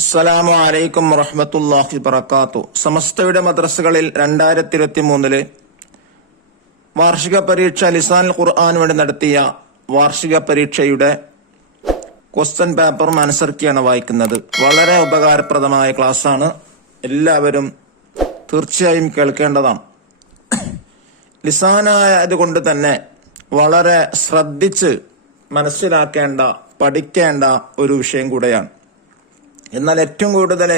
അസ്സലാമു അലൈക്കും വറഹ്മത്തുള്ളാഹി വബറകാതുഹു. സമസ്തയുടെ മദ്രസകളിൽ 2023 വാർഷിക പരീക്ഷ ലിസാനുൽ ഖുർആൻ വേണ്ടി നടത്തിയ വാർഷിക പരീക്ഷയുടെ ക്വസ്റ്റ്യൻ പേപ്പറും അനുസരിക്കുകയാണ് വായിക്കുന്നത്. വളരെ ഉപകാരപ്രദമായ ക്ലാസ്സാണ്, എല്ലാവരും തീർച്ചയായും കേൾക്കേണ്ടതാണ്. ലിസാനായത് കൊണ്ട് തന്നെ വളരെ ശ്രദ്ധിച്ച് മനസ്സിലാക്കേണ്ട, പഠിക്കേണ്ട ഒരു വിഷയം കൂടെയാണ്. എന്നാൽ ഏറ്റവും കൂടുതൽ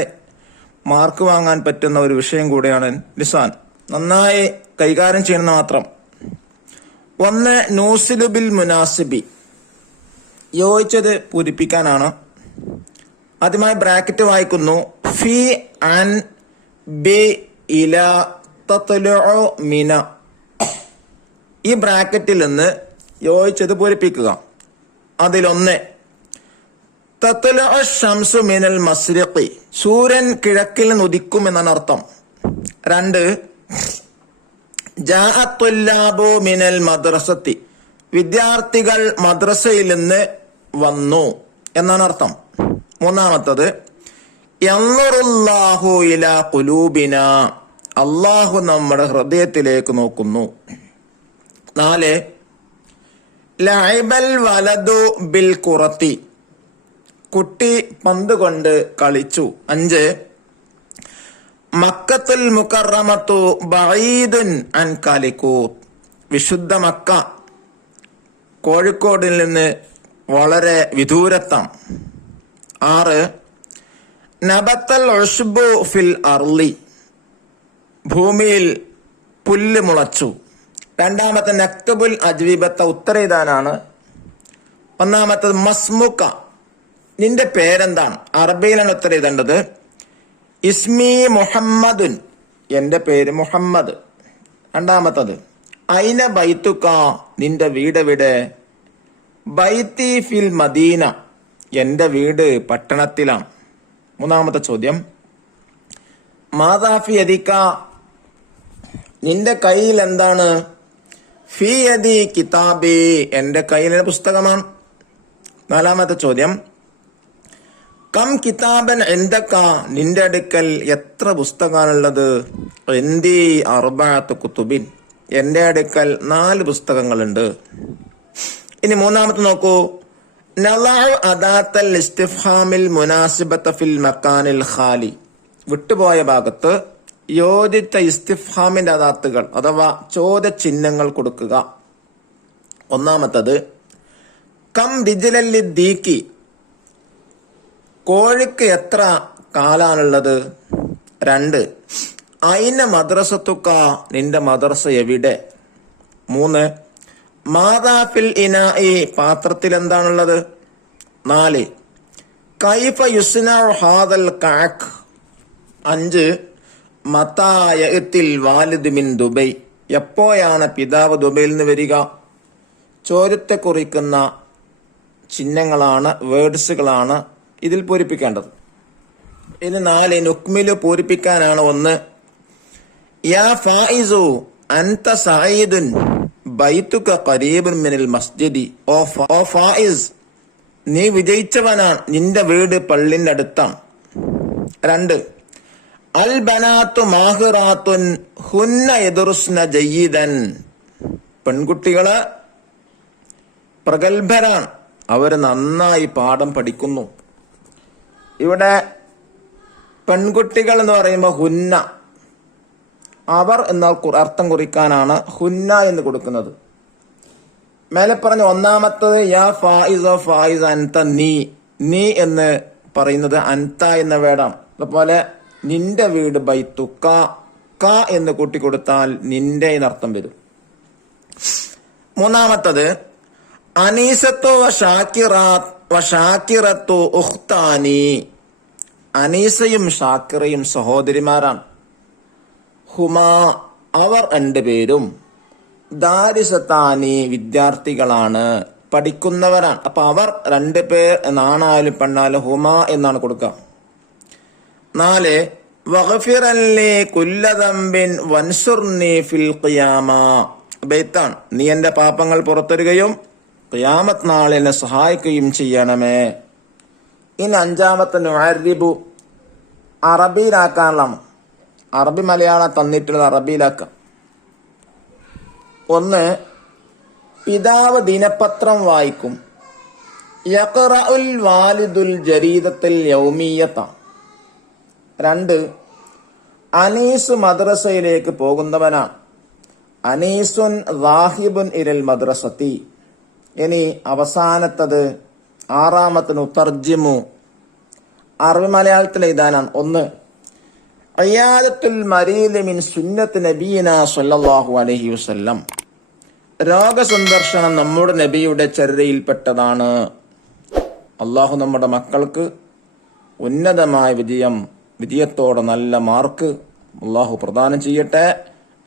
മാർക്ക് വാങ്ങാൻ പറ്റുന്ന ഒരു വിഷയം കൂടെയാണ് ലിസാൻ. നന്നായി കൈകാര്യം ചെയ്യുന്ന മാത്രം. ഒന്ന്, നൂസിലു ബിൽ മുനാസിബി, യോജിച്ചത് പൂരിപ്പിക്കാനാണ്. ആദ്യമായി ബ്രാക്കറ്റ് വായിക്കുന്നു. ഫി അൻ ബി ഇല തത്ലുഉ മിന. ഈ ബ്രാക്കറ്റിൽ നിന്ന് യോജിച്ചത് പൂരിപ്പിക്കുക. അതിലൊന്ന്, തത്ലുഉ ശംസു മിനൽ മസ്രിഖി, സൂര്യൻ കിഴക്കിൽ നിന്ന് ഉദിക്കും എന്നാണ് അർത്ഥം. രണ്ട്, ജാഅ തുല്ലാബു മിനൽ മദ്രസത്തി, വിദ്യാർത്ഥികൾ മദ്രസയിൽ നിന്ന് വന്നു എന്നാണ് അർത്ഥം. മൂന്നാമത്തത്, യൻളുറുല്ലാഹു ഇലാ ഖുലൂബിന, അല്ലാഹു നമ്മുടെ ഹൃദയത്തിലേക്ക് നോക്കുന്നു. നാല്, ലഅബൽ വലദു ബിൽ ഖുറത്തി, കുട്ടി പന്ത് കൊണ്ട് കളിച്ചു. അഞ്ച്, മക്കത്തുൽ മുകറമത്തു ബഈദുൻ അൻ കാലിക്കൂത്ത്, വിശുദ്ധ മക്ക കോഴിക്കോടിൽ നിന്ന് വളരെ വിദൂരത്താണ്. ആറ്, നബത്തൽ ഉശ്ബു ഫിൽ അർളി, ഭൂമിയിൽ പുല്ല് മുളച്ചു. രണ്ടാമത്തെ, നക്തബുൽ അജ്വിബത്ത, ഉത്തരം എഴുതാനാണ്. ഒന്നാമത്തത്, മസ്മുക, നിന്റെ പേരെന്താണ്, അറബിയിലാണ് ഉത്തരം എഴുതേണ്ടത്. ഇസ്മി മുഹമ്മദുൻ, എന്റെ പേര് മുഹമ്മദ്. രണ്ടാമത്തത്, ഐന ബൈത്തുക, നിന്റെ വീട് എവിടെ. ബൈത്തി ഫിൽ മദീന, എന്റെ വീട് പട്ടണത്തിലാണ്. മൂന്നാമത്തെ ചോദ്യം, മാതാ ഫി യദിക, നിന്റെ കയ്യിൽ എന്താണ്. ഫി യദി കിതാബി, എന്റെ കയ്യിലെ പുസ്തകമാണ്. നാലാമത്തെ ചോദ്യം, കം കിതാബൻ ഇൻദക, നിന്റെ അടുക്കൽ എത്ര പുസ്തകമാണുള്ളത്. ഇന്ദി അർബഅത്തു കുതുബിൻ, എന്റെ അടുക്കൽ 4 പുസ്തകങ്ങളുണ്ട്. ഇനി മൂന്നാമത്തെ നോക്കൂ. നളഉ അദാത്തൽ ഇസ്തിഫ്ഹാമിൽ മുനാസിബത ഫിൽ മക്കാനിൽ ഖാലി, വിട്ടുപോയ ഭാഗത്ത് യോജിച്ച ഇസ്തിഫ്ഹാമിന്റെ അദാത്തുകൾ അഥവാ ചോദ്യചിഹ്നങ്ങൾ കൊടുക്കുക. ഒന്നാമത്തത്, കം ദിജ്ലല്ലി ദീക്കി, കോഴിക്ക് എത്ര കാലാണുള്ളത്. രണ്ട്, ഐന മദ്രസത്തുക, നിന്റെ മദ്രസ എവിടെ. മൂന്ന്, മാതാഫിൽ ഇനാഇ, പാത്രത്തിൽ എന്താണുള്ളത്. നാല്, കൈഫ യുസ്നഉ ഹാദൽ കഅക്. അഞ്ച്, മതാ യഅതിൽ വാലിദ് മിൻ ദുബൈ, എപ്പോഴാണ് പിതാവ് ദുബൈയിൽ നിന്ന് വരിക. ചോദ്യത്തെ കുറിക്കുന്ന ചിഹ്നങ്ങളാണ്, വേർഡ്സുകളാണ് ഇതിൽ പൂരിപ്പിക്കേണ്ടത്. ഇനി 4, നുക്മില് പൂരിപ്പിക്കാനാണ്. ഒന്ന്, യാ ഫായിസു അൻത സഈദുൻ ബൈതുക ഖരീബുൻ മിനൽ മസ്ജിദി, ഓ ഫായിസ്, നീ വിജയിച്ചവനാണ്, നിന്റെ വീട് പള്ളിന്റെ അടുത്താണ്. രണ്ട്, അൽ ബനാത്തു മാഹിറാത്തുൻ ഹുന്ന യദ്റുസ്ന ജയ്യിദൻ, പെൺകുട്ടികള് പ്രഗത്ഭരാണ്, അവര് നന്നായി പാഠം പഠിക്കുന്നു. ഇവിടെ പെൺകുട്ടികൾ എന്ന് പറയുമ്പോൾ ഹുന്ന, അവർ എന്ന അർത്ഥം കുറിക്കാനാണ് ഹുന്ന എന്ന് കൊടുക്കുന്നത്. മേലെ പറഞ്ഞ ഒന്നാമത്തത്, യാ ഫായിസ്, ഫായിസ് അൻത, നീ എന്ന് പറയുന്നത് അൻത എന്ന വേടാണ്. അതുപോലെ നിന്റെ വീട് ബൈത്തു ക എന്ന് കൂട്ടിക്കൊടുത്താൽ നിന്റെ എന്നർത്ഥം വരും. മൂന്നാമത്തത്, അനീസത്തു ഷാക്കിറത്തു ഉഖ്താനി, അനീസയും ഷാക്കിറയും സഹോദരിമാരാണ്. ഹുമാ, അവർ 2 പേരും. ദാരിസത്താനി, വിദ്യാർത്ഥികളാണ്, പഠിക്കുന്നവരാണ്. അപ്പൊ അവർ 2 പേർ എന്നാണായാലും പെണ്ണാലും ഹുമാ എന്നാണ് കൊടുക്കുക. 4, വഗ്ഫിറല്ലി കുല്ല ദംബിൻ വൻസുർനി ഫിൽ ഖിയാമ, ബൈത്താണ്, നീ എന്റെ പാപങ്ങൾ പുറത്തരുകയും ഖിയാമത്ത് നാളിനെ സഹായിക്കുകയും ചെയ്യണമേ. ഇനി 5-ാമത്തെ നുഅരിബു, അറബിയിലാക്കാനുള്ളതാണ്. അറബി മലയാളം തന്നിട്ടുള്ളത് അറബിയിലാക്കാം. ഒന്ന്, പിതാവ് ദിനപത്രം വായിക്കും. യഖറഉൽ വാലിദുൽ ജരീദത്തുൽ യൗമിയ്യത. 2, അനീസ് മദ്രസയിലേക്ക് പോകുന്നവനാണ്. അനീസുൻ റാഹിബുൻ ഇലൽ മദ്രസത്തി. ഇനി അവസാനത്തത് 6-മത്തനു തർജിമു. അറബി മലയാളത്തിൽ എഴുതാനാണ്. 1, അയ്യാദത്തുൽ മരീദ് മിൻ സുന്നത്ത് നബീന സല്ലല്ലാഹു അലൈഹി വസല്ലം. രോഗസന്ദർശനം നമ്മുടെ നബിയുടെ ചര്യയിൽപ്പെട്ടതാണ്. അള്ളാഹു നമ്മുടെ മക്കൾക്ക് ഉന്നതമായ വിജയത്തോടെ നല്ല മാർക്ക് അള്ളാഹു പ്രദാനം ചെയ്യട്ടെ.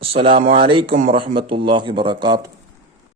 അസ്സലാമു അലൈക്കും വറഹ്മത്തുള്ളാഹി വബറകാതുഹു.